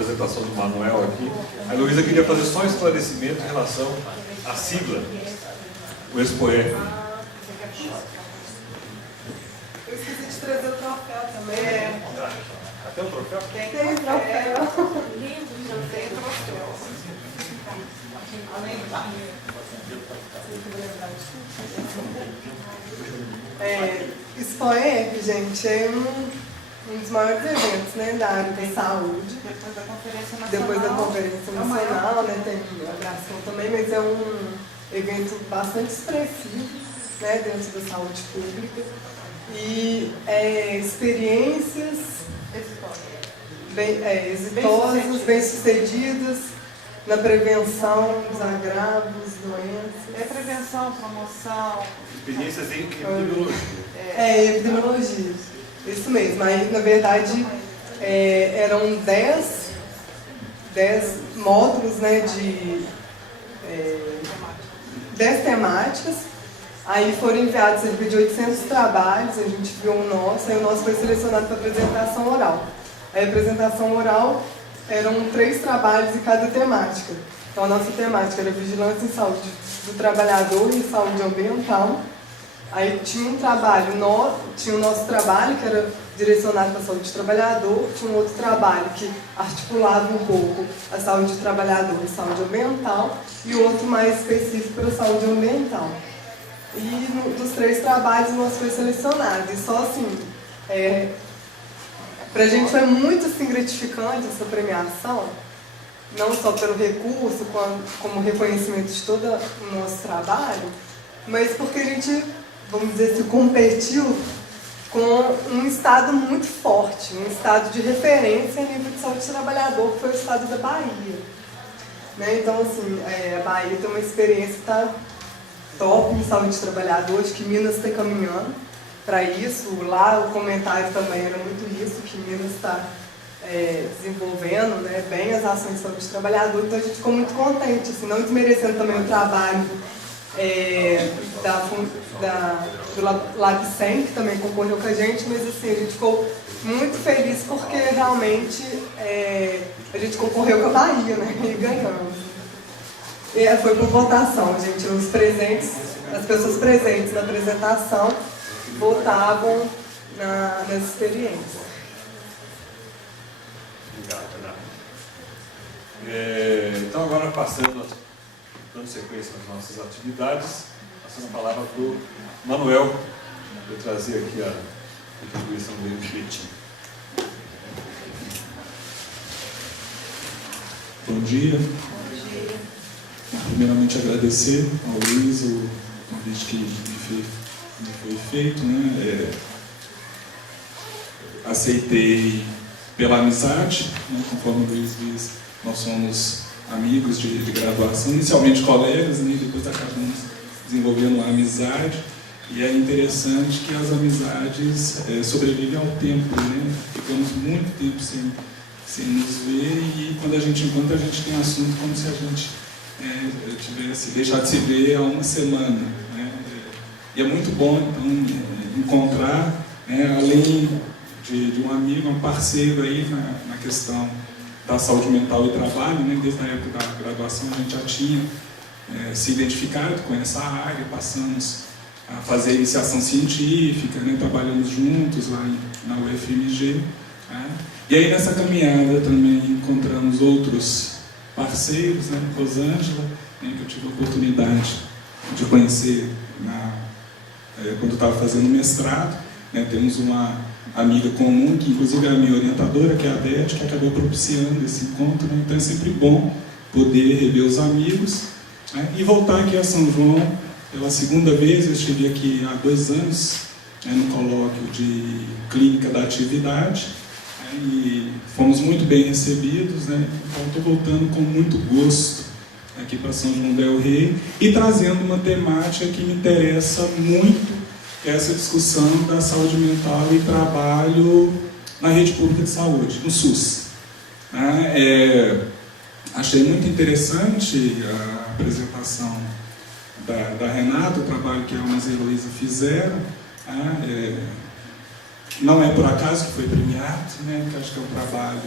apresentação do Manuel aqui. A Heloísa queria fazer só um esclarecimento em relação à sigla, o Expoer. Eu esqueci de trazer o troféu também. Tem um troféu? Tem troféu. Tem troféu. Expoer, gente, é um dos maiores eventos, né, da área da saúde. Depois da Conferência Nacional, né, tem a abração também, mas é um evento bastante expressivo, né, dentro da saúde pública. E experiências exitosas, bem-sucedidas na prevenção dos agravos, doenças. É prevenção, promoção. Experiências em epidemiologia. Epidemiologia. Isso mesmo. Aí, na verdade, eram 10 módulos, né, de 10 temáticas. Aí foram enviados cerca de 800 trabalhos, a gente viu o nosso, aí o nosso foi selecionado para apresentação oral. A apresentação oral eram 3 trabalhos em cada temática. Então a nossa temática era vigilância em saúde do trabalhador e saúde ambiental. Aí tinha um trabalho, tinha o nosso trabalho que era direcionado para a saúde do trabalhador, tinha um outro trabalho que articulava um pouco a saúde do trabalhador e saúde ambiental, e outro mais específico para a saúde ambiental. E dos 3 trabalhos o nosso foi selecionado. E só assim, para a gente foi muito assim, gratificante essa premiação, não só pelo recurso, como reconhecimento de todo o nosso trabalho, mas porque a gente, vamos dizer assim, competiu com um estado muito forte, um estado de referência a nível de saúde do trabalhador, que foi o estado da Bahia. Né? Então, assim, a Bahia tem uma experiência que está top em saúde do trabalhador, acho que Minas está caminhando para isso. Lá o comentário também era muito isso, que Minas está desenvolvendo, né, bem as ações de saúde do trabalhador, então a gente ficou muito contente, assim, não desmerecendo também o trabalho do LabCem, que também concorreu com a gente, mas assim, a gente ficou muito feliz porque realmente a gente concorreu com a Bahia, né, e ganhamos. E foi por votação, gente. As pessoas presentes na apresentação votavam nessa experiência. Obrigado, Renato. Então, agora dando sequência nas nossas atividades, passando a palavra para o Manuel, para trazer aqui a contribuição dele de Betim. Bom dia. Primeiramente agradecer ao Luiz o convite que me foi feito, né? Aceitei pela amizade, né? Conforme o Luiz diz, nós somos amigos de graduação, inicialmente colegas, né? Depois acabamos desenvolvendo a amizade, e é interessante que as amizades sobrevivem ao tempo, né? Ficamos muito tempo sem nos ver, e quando a gente encontra, a gente tem assunto como se a gente tivesse deixado de se ver há uma semana, né? E é muito bom, então, encontrar, né, além de um amigo, um parceiro aí na questão da saúde mental e trabalho, né? Desde a época da graduação a gente já tinha se identificado com essa área, passamos a fazer iniciação científica, né? Trabalhamos juntos lá na UFMG, né? E aí nessa caminhada também encontramos outros parceiros, né? Rosângela, né? Que eu tive a oportunidade de conhecer quando eu estava fazendo mestrado, né? Temos uma amiga comum, que inclusive é a minha orientadora, que é a Beth, que acabou propiciando esse encontro, né? Então é sempre bom poder rever os amigos, né? E voltar aqui a São João pela segunda vez. Eu estive aqui há 2 anos, né, no colóquio de Clínica da Atividade, né, e fomos muito bem recebidos, né? Então estou voltando com muito gosto aqui para São João del Rei e trazendo uma temática que me interessa muito, que é essa discussão da saúde mental e trabalho na rede pública de saúde, no SUS. Achei muito interessante a apresentação da Renata, o trabalho que a Almas e a Heloísa fizeram. Não é por acaso que foi premiado, né? Porque acho que é um trabalho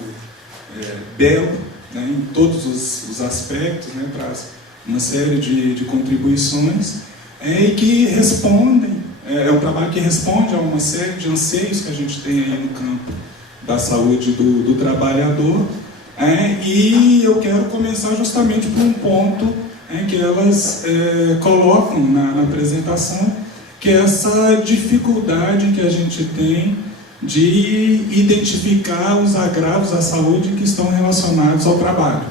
belo, né, em todos os aspectos, né, traz uma série de contribuições e que respondem, é um trabalho que responde a uma série de anseios que a gente tem aí no campo da saúde do trabalhador, e eu quero começar justamente por um ponto que elas colocam na apresentação, que é essa dificuldade que a gente tem de identificar os agravos à saúde que estão relacionados ao trabalho.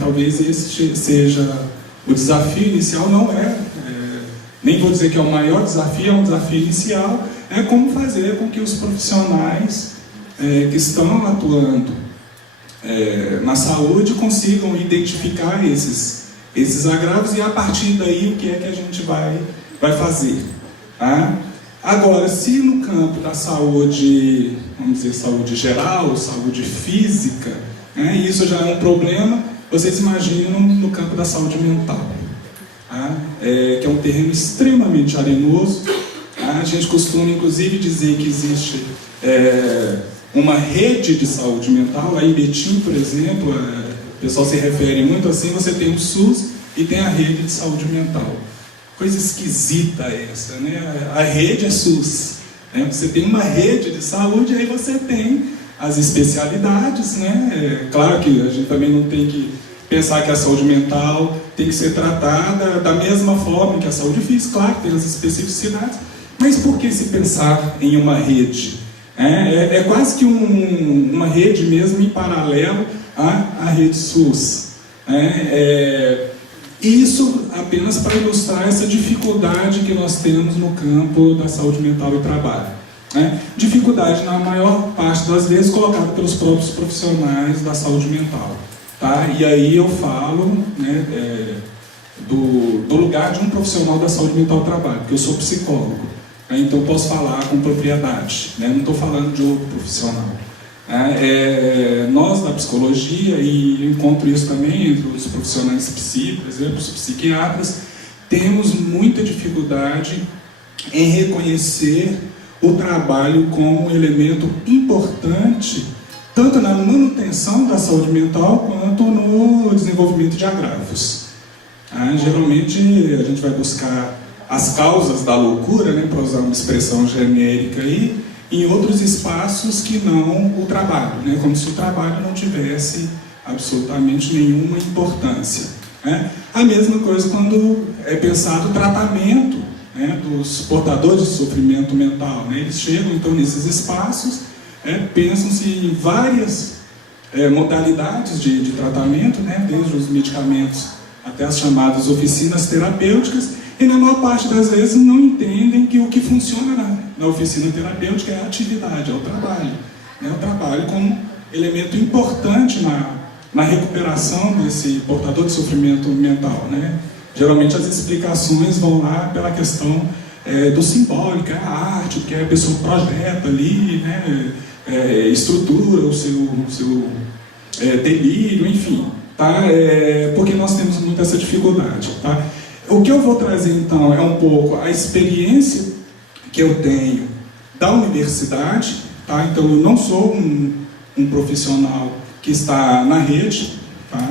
Talvez esse seja o desafio inicial, não nem vou dizer que é o maior desafio, é um desafio inicial, como fazer com que os profissionais que estão atuando na saúde consigam identificar esses agravos e a partir daí o que é que a gente vai fazer. Tá? Agora, se no campo da saúde, vamos dizer, saúde geral, saúde física, isso já é um problema, vocês imaginam no campo da saúde mental, tá? Que é um terreno extremamente arenoso. Tá? A gente costuma, inclusive, dizer que existe uma rede de saúde mental. Lá em Betim, por exemplo, o pessoal se refere muito assim, você tem o SUS e tem a rede de saúde mental. Coisa esquisita essa, né? A rede é SUS, né? Você tem uma rede de saúde, aí você tem as especialidades, né? Claro que a gente também não tem que pensar que a saúde mental tem que ser tratada da mesma forma que a saúde física, claro que tem as especificidades, mas por que se pensar em uma rede? É quase que uma rede mesmo em paralelo à rede SUS. Isso apenas para ilustrar essa dificuldade que nós temos no campo da saúde mental e trabalho. Dificuldade, na maior parte das vezes, colocada pelos próprios profissionais da saúde mental. Tá? E aí eu falo, né, do lugar de um profissional da saúde mental e trabalho, porque eu sou psicólogo. Então eu posso falar com propriedade, né? Não estou falando de outro profissional. Nós da psicologia, e eu encontro isso também entre os profissionais psi, por exemplo, os psiquiatras, temos muita dificuldade em reconhecer o trabalho como um elemento importante, tanto na manutenção da saúde mental, quanto no desenvolvimento de agravos. Geralmente a gente vai buscar as causas da loucura, né, para usar uma expressão genérica aí, em outros espaços que não o trabalho, né? Como se o trabalho não tivesse absolutamente nenhuma importância. A mesma coisa quando é pensado o tratamento, né, dos portadores de sofrimento mental. Né? Eles chegam então nesses espaços, pensam-se em várias modalidades de tratamento, né, desde os medicamentos até as chamadas oficinas terapêuticas, e na maior parte das vezes não entendem que o que funciona na oficina terapêutica é a atividade, é o trabalho. O trabalho como elemento importante na recuperação desse portador de sofrimento mental. Né? Geralmente as explicações vão lá pela questão do simbólico, a arte, que a pessoa projeta ali, né? Estrutura o seu delírio, enfim. Tá? Porque nós temos muito essa dificuldade. Tá? O que eu vou trazer então é um pouco a experiência que eu tenho da universidade. Tá? Então eu não sou um profissional que está na rede. Tá?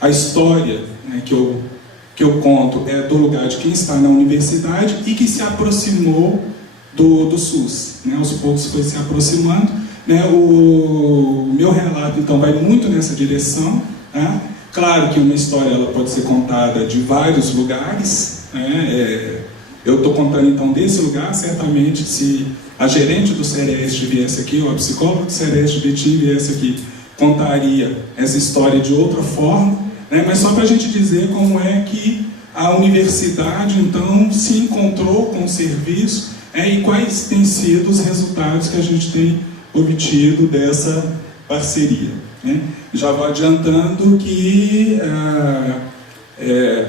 A história, né, que eu conto é do lugar de quem está na universidade e que se aproximou do SUS. Né? Aos poucos foi se aproximando. Né? O meu relato então vai muito nessa direção. Né? Claro que uma história ela pode ser contada de vários lugares. Né? Eu estou contando então desse lugar. Certamente, se a gerente do Sereste viesse aqui, ou a psicóloga do Sereste Betim viesse aqui, contaria essa história de outra forma. Né? Mas só para a gente dizer como é que a universidade então se encontrou com o serviço, e quais têm sido os resultados que a gente tem obtido dessa parceria. Né? Já vou adiantando que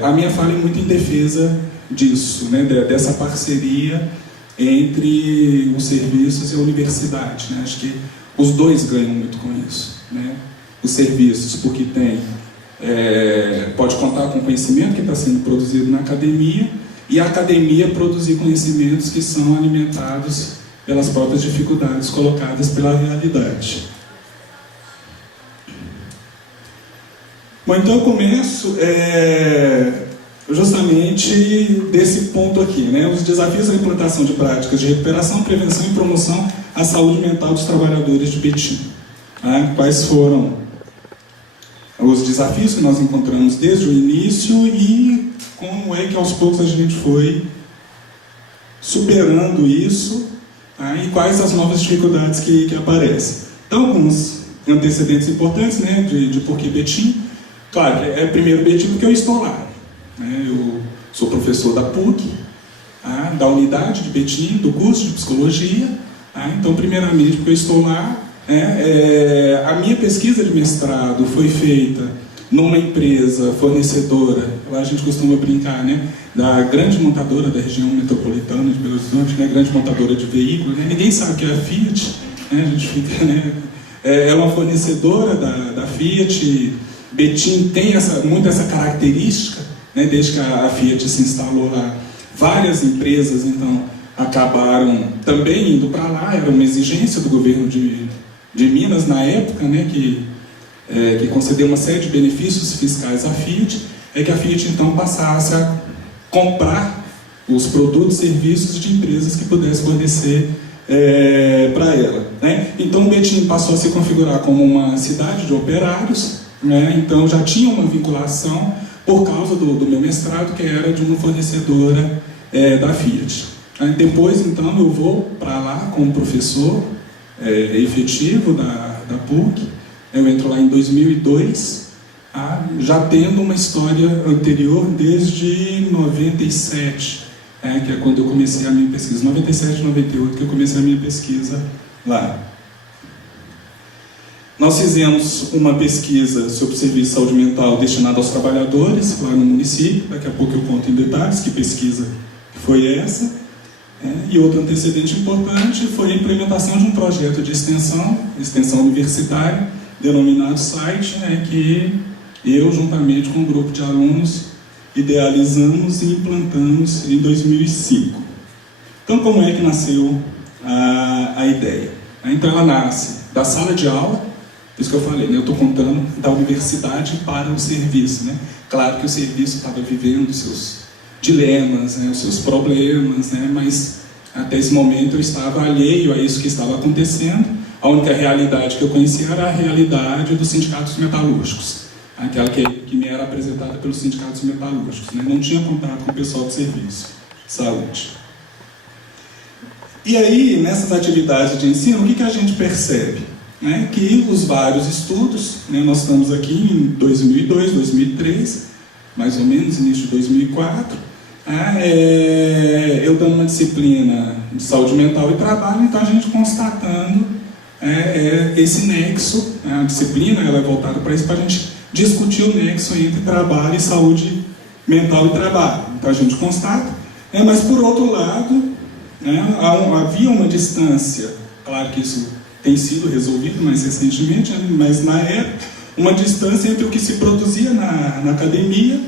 a minha fala é muito em defesa disso, né? Dessa parceria entre os serviços e a universidade. Né? Acho que os dois ganham muito com isso. Né? Os serviços, porque pode contar com conhecimento que está sendo produzido na academia, e a academia produzir conhecimentos que são alimentados pelas próprias dificuldades colocadas pela realidade. Bom, então eu começo justamente desse ponto aqui, né? Os desafios da implantação de práticas de recuperação, prevenção e promoção à saúde mental dos trabalhadores de Betim. Quais foram os desafios que nós encontramos desde o início e como é que aos poucos a gente foi superando isso, e quais as novas dificuldades que aparecem. Então, alguns antecedentes importantes, né, de por que Betim. Claro, primeiro Betim porque eu estou lá. Eu sou professor da PUC, da unidade de Betim, do curso de Psicologia. Então, primeiramente porque eu estou lá. A minha pesquisa de mestrado foi feita numa empresa fornecedora, lá a gente costuma brincar, né, da grande montadora da região metropolitana de Belo Horizonte, né, grande montadora de veículos, né, ninguém sabe o que é a Fiat, né, a gente fica, né, é uma fornecedora da Fiat. Betim tem muito essa característica, né, desde que a Fiat se instalou lá, várias empresas então acabaram também indo para lá, era uma exigência do governo de Minas na época, né, que concedeu uma série de benefícios fiscais à Fiat, que a Fiat então passasse a comprar os produtos e serviços de empresas que pudessem fornecer para ela, né? Então o Betim passou a se configurar como uma cidade de operários, né? Então já tinha uma vinculação por causa do meu mestrado, que era de uma fornecedora da Fiat. Depois então eu vou para lá como professor efetivo da PUC. Eu entro lá em 2002, já tendo uma história anterior desde 97, que é quando eu comecei a minha pesquisa, 97, 98, que eu comecei a minha pesquisa lá. Nós fizemos uma pesquisa sobre serviço de saúde mental destinado aos trabalhadores lá no município, daqui a pouco eu conto em detalhes que pesquisa foi essa. E outro antecedente importante foi a implementação de um projeto de extensão universitária, denominado SITE, que eu, juntamente com um grupo de alunos, idealizamos e implantamos em 2005. Então, como é que nasceu a ideia? Então, ela nasce da sala de aula, por isso que eu falei, né? Eu estou contando da universidade para o serviço, né? Claro que o serviço estava vivendo os seus dilemas, né? Os seus problemas, né? Mas até esse momento eu estava alheio a isso que estava acontecendo. A única realidade que eu conhecia era a realidade dos sindicatos metalúrgicos, aquela que me era apresentada pelos sindicatos metalúrgicos, né? Não tinha contato com o pessoal de serviço de saúde. E aí, nessas atividades de ensino, o que a gente percebe? Que os vários estudos, né, nós estamos aqui em 2002, 2003, mais ou menos, início de 2004, eu dando uma disciplina de saúde mental e trabalho, então a gente constatando esse nexo, a disciplina ela é voltada para isso, para a gente discutir o nexo entre trabalho e saúde mental e trabalho. Então a gente constata, mas por outro lado, havia uma distância, claro que isso tem sido resolvido mais recentemente, mas na época, uma distância entre o que se produzia na academia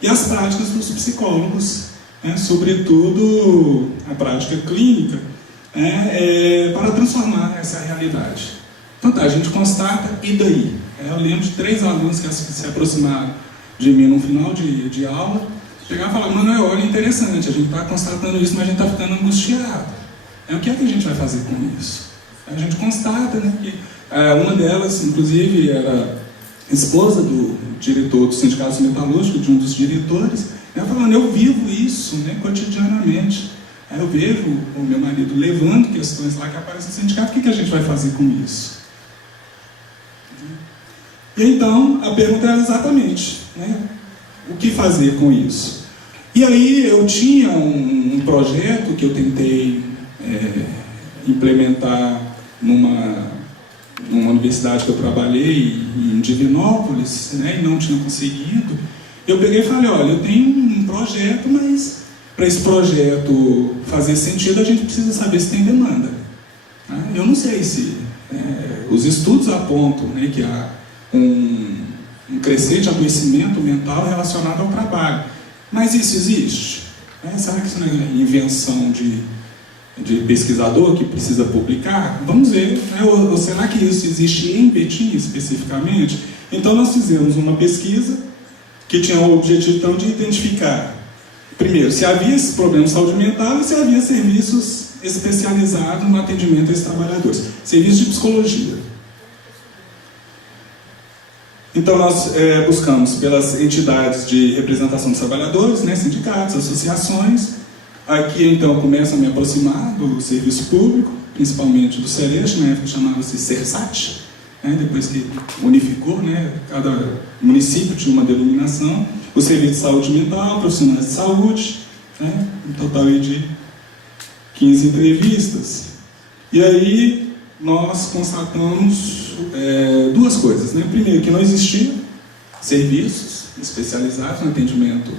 e as práticas dos psicólogos, sobretudo a prática clínica, para transformar essa realidade. Então a gente constata, e daí? Eu lembro de 3 alunos que se aproximaram de mim no final de aula, chegaram e falaram: Manuel, olha, interessante, a gente está constatando isso, mas a gente está ficando angustiado. O que é que a gente vai fazer com isso? A gente constata, né, que uma delas, inclusive, era esposa do diretor do Sindicato Metalúrgico, de um dos diretores, falando: eu vivo isso, né, cotidianamente. Eu vejo o meu marido levando questões lá que aparecem no sindicato, o que a gente vai fazer com isso? E então, a pergunta era exatamente, o que fazer com isso? E aí eu tinha um projeto que eu tentei implementar numa universidade que eu trabalhei em Divinópolis, e não tinha conseguido. Eu peguei e falei: olha, eu tenho um projeto, mas para esse projeto fazer sentido a gente precisa saber se tem demanda. Eu não sei se os estudos apontam, que há um crescente adoecimento mental relacionado ao trabalho, mas isso existe? Será que isso não é invenção de pesquisador que precisa publicar? Vamos ver. Ou será que isso existe em Betim especificamente? Então nós fizemos uma pesquisa que tinha o objetivo então de identificar, primeiro, se havia esse problema de saúde mental e se havia serviços especializados no atendimento a esses trabalhadores, serviços de psicologia. Então nós buscamos pelas entidades de representação dos trabalhadores, né, sindicatos, associações. Aqui então começo a me aproximar do serviço público, principalmente do Sereste, na época chamava-se Sersat, né, depois que unificou, né, cada município tinha uma denominação, o serviço de saúde mental, profissionais de saúde, né, um total de 15 entrevistas. E aí nós constatamos duas coisas, né? Primeiro, que não existiam serviços especializados no atendimento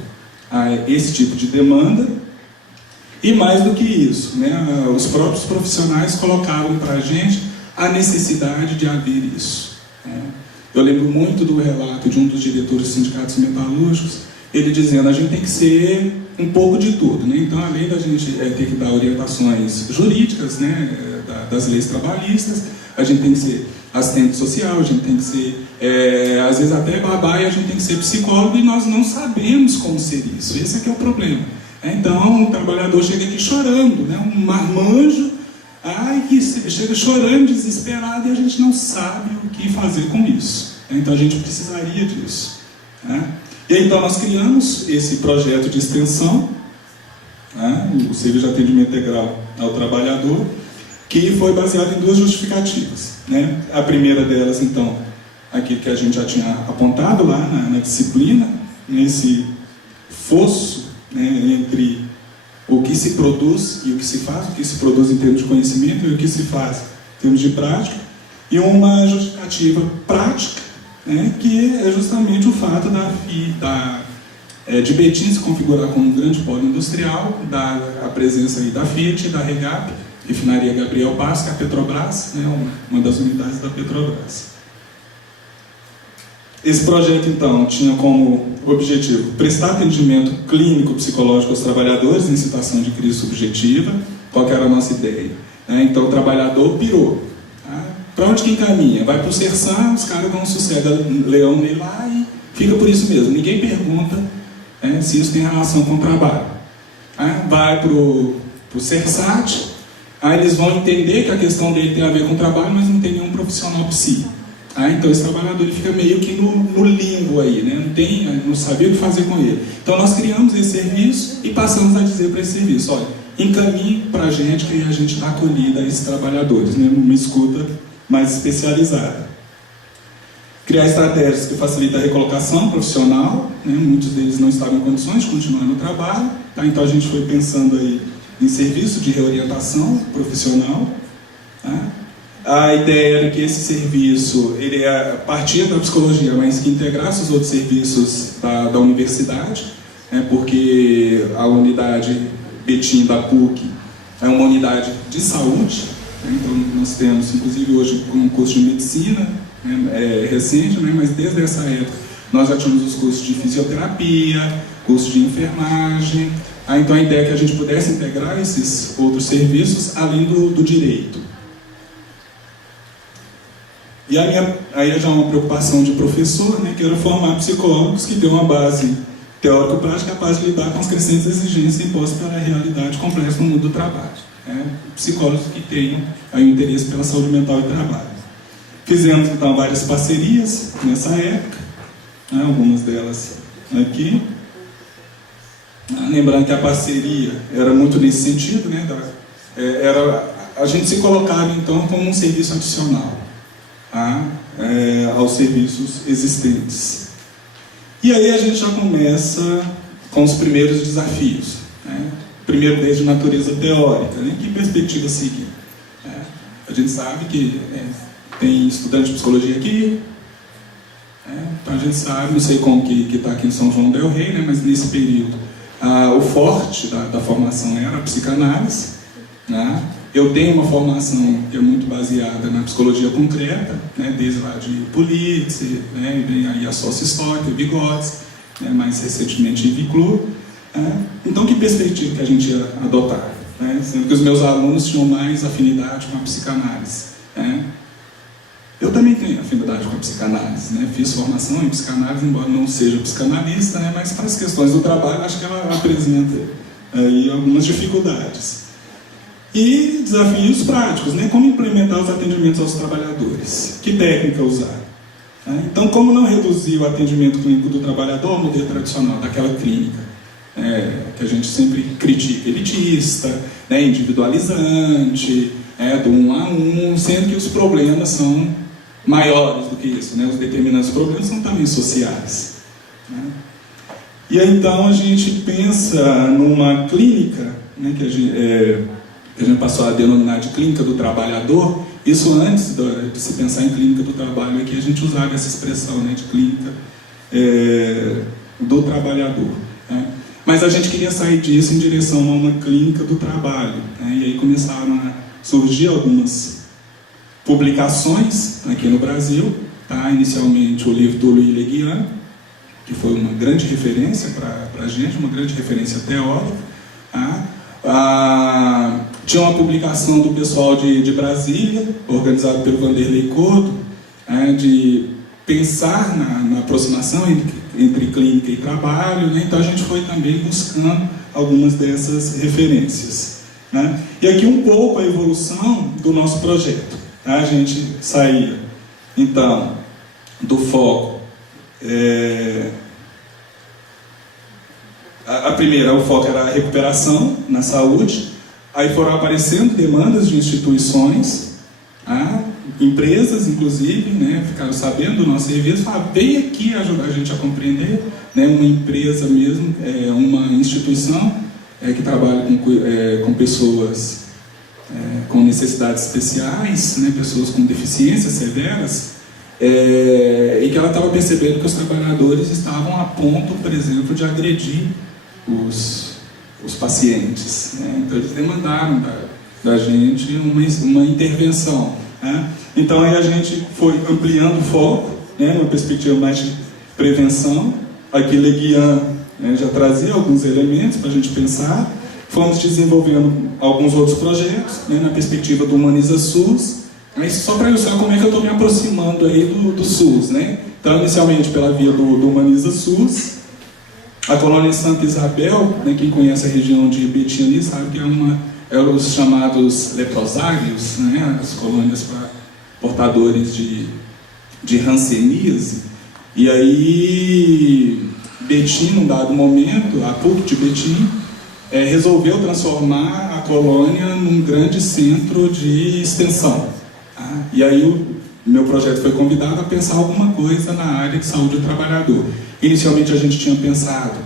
a esse tipo de demanda, e mais do que isso, né? Os próprios profissionais colocavam para a gente a necessidade de haver isso, né? Eu lembro muito do relato de um dos diretores dos sindicatos metalúrgicos, ele dizendo: a gente tem que ser um pouco de tudo, né? Então, além da gente ter que dar orientações jurídicas, né, das leis trabalhistas, a gente tem que ser assistente social, a gente tem que ser, às vezes até babá, e a gente tem que ser psicólogo, e nós não sabemos como ser isso. Esse é que é o problema. Então, o trabalhador chega aqui chorando, né, um marmanjo, que chega chorando, desesperado, e a gente não sabe o que fazer com isso. Então, a gente precisaria disso, né? E aí, então, nós criamos esse projeto de extensão, né, o Serviço de Atendimento Integral ao Trabalhador, que foi baseado em duas justificativas, né? A primeira delas, então, aquilo que a gente já tinha apontado lá na disciplina, nesse fosso, né, entre o que se produz e o que se faz, o que se produz em termos de conhecimento e o que se faz em termos de prática, e uma justificativa prática, né, que é justamente o fato de Betim se configurar como um grande polo industrial, a presença aí da Fiat, da Regap, Refinaria Gabriel Pass, que é a Petrobras, né, uma das unidades da Petrobras. Esse projeto, então, tinha como objetivo prestar atendimento clínico psicológico aos trabalhadores em situação de crise subjetiva. Qual que era a nossa ideia? Então, o trabalhador pirou. Para onde que encaminha? Vai para o Sersan, os caras dão um sossega-leão nele lá e fica por isso mesmo. Ninguém pergunta se isso tem relação com o trabalho. Vai para o Sersat, aí eles vão entender que a questão dele tem a ver com o trabalho, mas não tem nenhum profissional psi. Então esse trabalhador ele fica meio que no limbo aí, né? Não sabia o que fazer com ele. Então nós criamos esse serviço e passamos a dizer para esse serviço: olha, encaminhe para a gente que a gente dá acolhida a esses trabalhadores, né? Uma escuta mais especializada. Criar estratégias que facilitam a recolocação profissional, né? Muitos deles não estavam em condições de continuar no trabalho, tá? Então a gente foi pensando aí em serviço de reorientação profissional, tá? A ideia era que esse serviço ele partia da psicologia, mas que integrasse os outros serviços da universidade, né? Porque a unidade Betim da PUC é uma unidade de saúde, né? Então nós temos, inclusive hoje, um curso de medicina, né? Recente, né? Mas desde essa época nós já tínhamos os cursos de fisioterapia, curso de enfermagem. Então a ideia é que a gente pudesse integrar esses outros serviços além do direito. E aí já uma preocupação de professor, né, que era formar psicólogos que têm uma base teórico-prática capaz de lidar com as crescentes exigências impostas pela realidade complexa no mundo do trabalho. Psicólogos que tenham aí o interesse pela saúde mental e trabalho. Fizemos então várias parcerias nessa época, né, algumas delas aqui. Lembrando que a parceria era muito nesse sentido, né, a gente se colocava então como um serviço adicional aos serviços existentes. E aí a gente já começa com os primeiros desafios, né? Primeiro desde natureza teórica, né? Que perspectiva seguir? A gente sabe que tem estudante de psicologia aqui, então a gente sabe, não sei como que está aqui em São João del Rei, né? Mas nesse período o forte da formação era a psicanálise, né? Eu tenho uma formação que é muito baseada na psicologia concreta, né, desde lá de Pulitzer, né, vem aí a sócio-histórica, Vygotsky, né, mais recentemente Viclur. Então, que perspectiva que a gente ia adotar? Né, sendo que os meus alunos tinham mais afinidade com a psicanálise. Eu também tenho tem afinidade com a psicanálise, né? Fiz formação em psicanálise, embora não seja psicanalista, né? Mas para as questões do trabalho, acho que ela apresenta aí algumas dificuldades. E desafios práticos, né? Como implementar os atendimentos aos trabalhadores? Que técnica usar? Então, como não reduzir o atendimento clínico do trabalhador ao modelo tradicional, daquela clínica que a gente sempre critica, elitista, né? Individualizante, do 1 a 1, sendo que os problemas são maiores do que isso, né? Os determinantes problemas são também sociais, né? E aí, então a gente pensa numa clínica, né, que a gente passou a denominar de clínica do trabalhador. Isso antes de se pensar em clínica do trabalho, é que a gente usava essa expressão, né, de clínica do trabalhador, né? Mas a gente queria sair disso em direção a uma clínica do trabalho, né? E aí começaram a surgir algumas publicações aqui no Brasil, tá? Inicialmente o livro do Louis Le Guin, que foi uma grande referência para a gente, uma grande referência teórica, tá? Tinha uma publicação do pessoal de Brasília, organizado pelo Vanderlei Couto, de pensar na aproximação entre clínica e trabalho, né? Então a gente foi também buscando algumas dessas referências, né? E aqui um pouco a evolução do nosso projeto, tá? A gente saía, então, do foco. A primeira, o foco era a recuperação na saúde. Aí foram aparecendo demandas de instituições, empresas, inclusive, né, ficaram sabendo do nosso serviço, veio aqui ajudar a gente a compreender, né, uma empresa mesmo, uma instituição que trabalha com pessoas com necessidades especiais, né, pessoas com deficiências severas, e que ela estava percebendo que os trabalhadores estavam a ponto, por exemplo, de agredir os pacientes, né? Então eles demandaram da gente uma intervenção, né? Então aí a gente foi ampliando o foco, né, numa perspectiva mais de prevenção. Aqui Le Guin, né, já trazia alguns elementos para a gente pensar. Fomos desenvolvendo alguns outros projetos, né, na perspectiva do Humaniza SUS. Mas só para ilustrar como é que eu estou me aproximando aí do SUS, né? Então, inicialmente pela via do Humaniza SUS. A colônia Santa Isabel, né, quem conhece a região de Betim sabe que é os chamados leprosários, né, as colônias para portadores de hanseníase. E aí, Betim, num dado momento, a PUC de Betim, resolveu transformar a colônia num grande centro de extensão. Tá? E aí o meu projeto foi convidado a pensar alguma coisa na área de saúde do trabalhador. Inicialmente a gente tinha pensado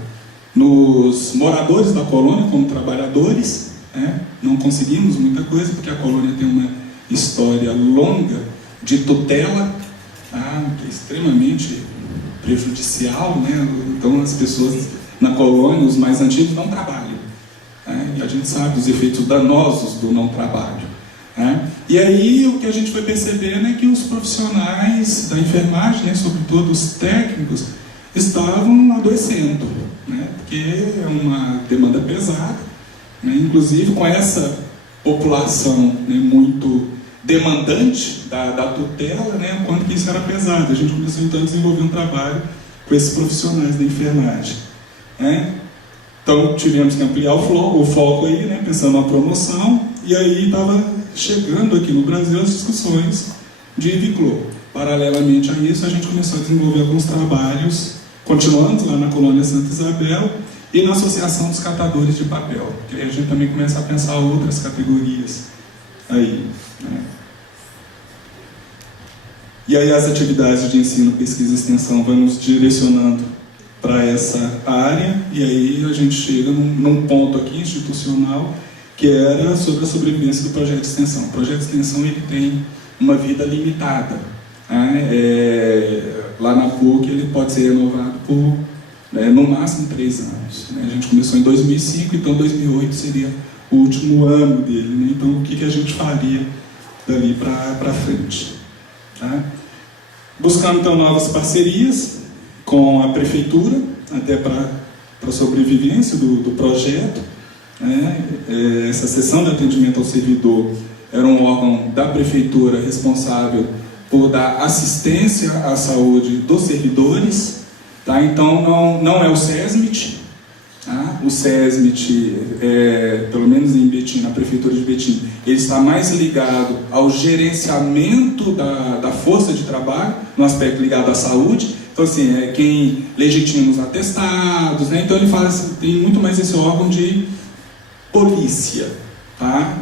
nos moradores da colônia como trabalhadores, né? Não conseguimos muita coisa, porque a colônia tem uma história longa de tutela, tá? Que é extremamente prejudicial, né? Então as pessoas na colônia, os mais antigos, não trabalham, né? E a gente sabe os efeitos danosos do não trabalho, né? E aí o que a gente foi percebendo é que os profissionais da enfermagem, né, sobretudo os técnicos, estavam adoecendo, né, porque é uma demanda pesada, né, inclusive com essa população, né, muito demandante da tutela, né, o quanto que isso era pesado. A gente começou então a desenvolver um trabalho com esses profissionais da enfermagem, né? Então tivemos que ampliar o foco aí, né, pensando na promoção, e aí estava chegando aqui no Brasil as discussões de IVCLO. Paralelamente a isso, a gente começou a desenvolver alguns trabalhos, continuando lá na colônia Santa Isabel e na Associação dos Catadores de Papel, que aí a gente também começa a pensar outras categorias aí, né? E aí as atividades de ensino, pesquisa e extensão vão nos direcionando para essa área, e aí a gente chega num ponto aqui institucional, que era sobre a sobrevivência do projeto de extensão. O projeto de extensão ele tem uma vida limitada, né? Lá na PUC ele pode ser renovado por no máximo 3 anos, né? A gente começou em 2005, então 2008 seria o último ano dele, né? Então o que a gente faria dali para frente, tá? Buscando então novas parcerias com a prefeitura, até para a sobrevivência do projeto, né? Essa seção de atendimento ao servidor era um órgão da prefeitura responsável por dar assistência à saúde dos servidores, tá? Então não é o SESMIT, tá? O SESMIT, pelo menos em Betim, na prefeitura de Betim, ele está mais ligado ao gerenciamento da força de trabalho, no aspecto ligado à saúde. Então, assim, é quem legitima os atestados, né? Então ele tem muito mais esse órgão de polícia, tá?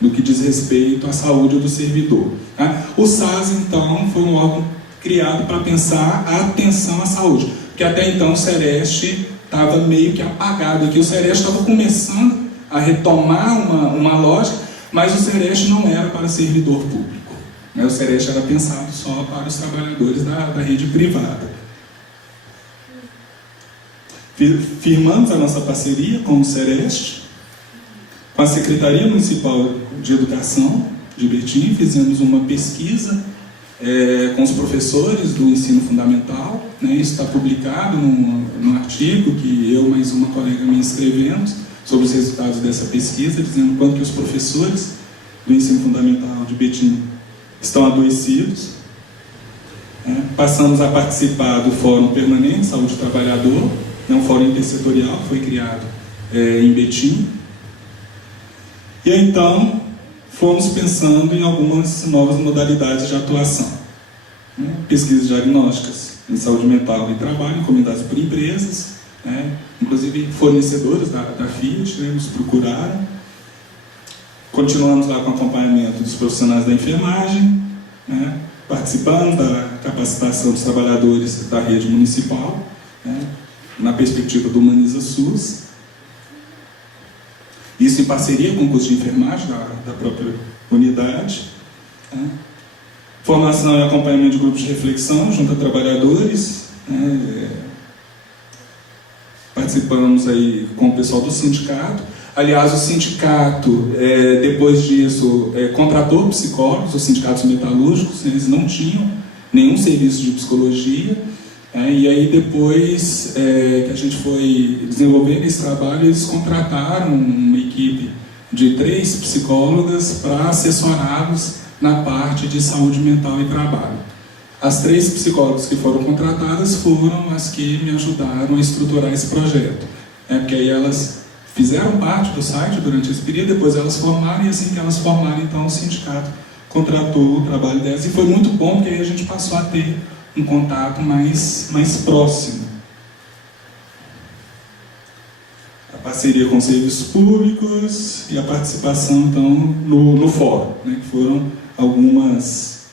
No que diz respeito à saúde do servidor, tá? O SAS, então, foi um órgão criado para pensar a atenção à saúde, porque até então o Sereste estava meio que apagado aqui. O Sereste estava começando a retomar uma lógica, mas o Sereste não era para servidor público. O Sereste era pensado só para os trabalhadores da rede privada. Firmamos a nossa parceria com o Sereste, com a Secretaria Municipal de Educação de Betim. Fizemos uma pesquisa com os professores do ensino fundamental, né? Isso está publicado num artigo que eu mais uma colega minha escrevemos sobre os resultados dessa pesquisa, dizendo quanto que os professores do ensino fundamental de Betim estão adoecidos. Passamos a participar do Fórum Permanente Saúde do Trabalhador, um fórum intersetorial que foi criado em Betim. E então fomos pensando em algumas novas modalidades de atuação. Pesquisas diagnósticas em saúde mental e trabalho, encomendadas por empresas, inclusive fornecedores da Fiat, nos procuraram. Continuamos lá com o acompanhamento dos profissionais da enfermagem, participando da capacitação dos trabalhadores da rede municipal, na perspectiva do Humaniza SUS. Isso em parceria com o curso de enfermagem da própria unidade. Formação e acompanhamento de grupos de reflexão junto a trabalhadores. Participamos aí com o pessoal do sindicato. Aliás, o sindicato, depois disso, contratou psicólogos, os sindicatos metalúrgicos, eles não tinham nenhum serviço de psicologia. E aí, depois que a gente foi desenvolvendo esse trabalho, eles contrataram uma equipe de 3 psicólogas para assessorá-los na parte de saúde mental e trabalho. As 3 psicólogas que foram contratadas foram as que me ajudaram a estruturar esse projeto. Porque aí elas fizeram parte do site durante esse período, depois elas formaram, e assim que elas formaram, então o sindicato contratou o trabalho delas. E foi muito bom, porque aí a gente passou a ter um contato mais próximo. A parceria com os serviços públicos e a participação, então, no fórum, que foram algumas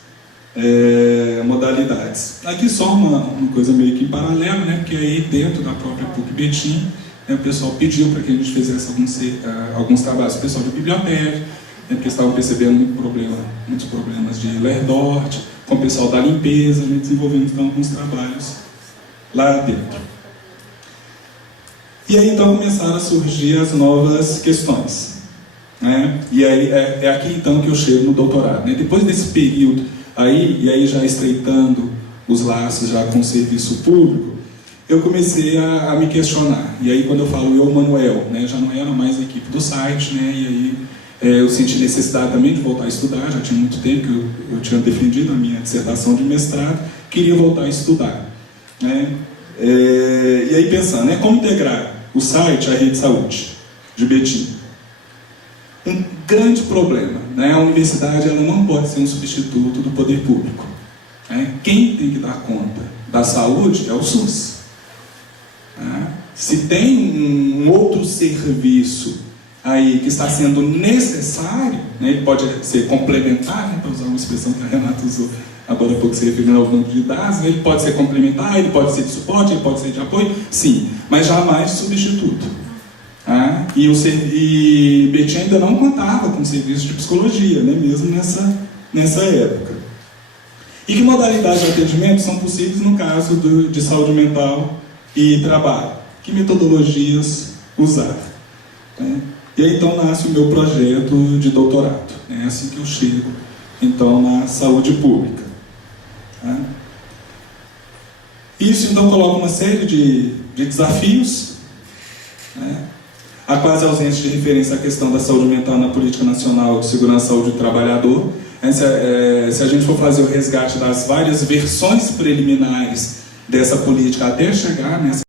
modalidades. Aqui só uma coisa meio que em paralelo, porque aí dentro da própria PUC Betim, o pessoal pediu para que a gente fizesse alguns trabalhos, o pessoal de biblioteca, porque estavam percebendo muitos problemas de Lerdort, com o pessoal da limpeza, a gente desenvolvendo então alguns trabalhos lá dentro. E aí então começaram a surgir as novas questões. E aí é aqui então que eu chego no doutorado. Depois desse período e aí já estreitando os laços já com o serviço público, eu comecei a me questionar. E aí quando eu falo eu, Manuel, já não era mais a equipe do site, e aí eu senti necessidade também de voltar a estudar. Já tinha muito tempo que eu tinha defendido a minha dissertação de mestrado, queria voltar a estudar. E aí pensando, como integrar o site à rede de saúde de Betim? Um grande problema, a universidade ela não pode ser um substituto do poder público. Quem tem que dar conta da saúde é o SUS. Se tem um outro serviço aí que está sendo necessário, ele pode ser complementar, para usar uma expressão que a Renata usou agora há pouco, se referindo ao banco de dados, ele pode ser complementar, ele pode ser de suporte, ele pode ser de apoio, sim, mas jamais de substituto. E Betim ainda não contava com serviço de psicologia, mesmo nessa época. E que modalidades de atendimento são possíveis no caso de saúde mental e trabalho? Que metodologias usar? E aí então nasce o meu projeto de doutorado. É assim que eu chego então na saúde pública. Isso então coloca uma série de desafios, a quase ausência de referência à questão da saúde mental na Política Nacional de Segurança e Saúde do Trabalhador. Se a gente for fazer o resgate das várias versões preliminares dessa política até chegar nessa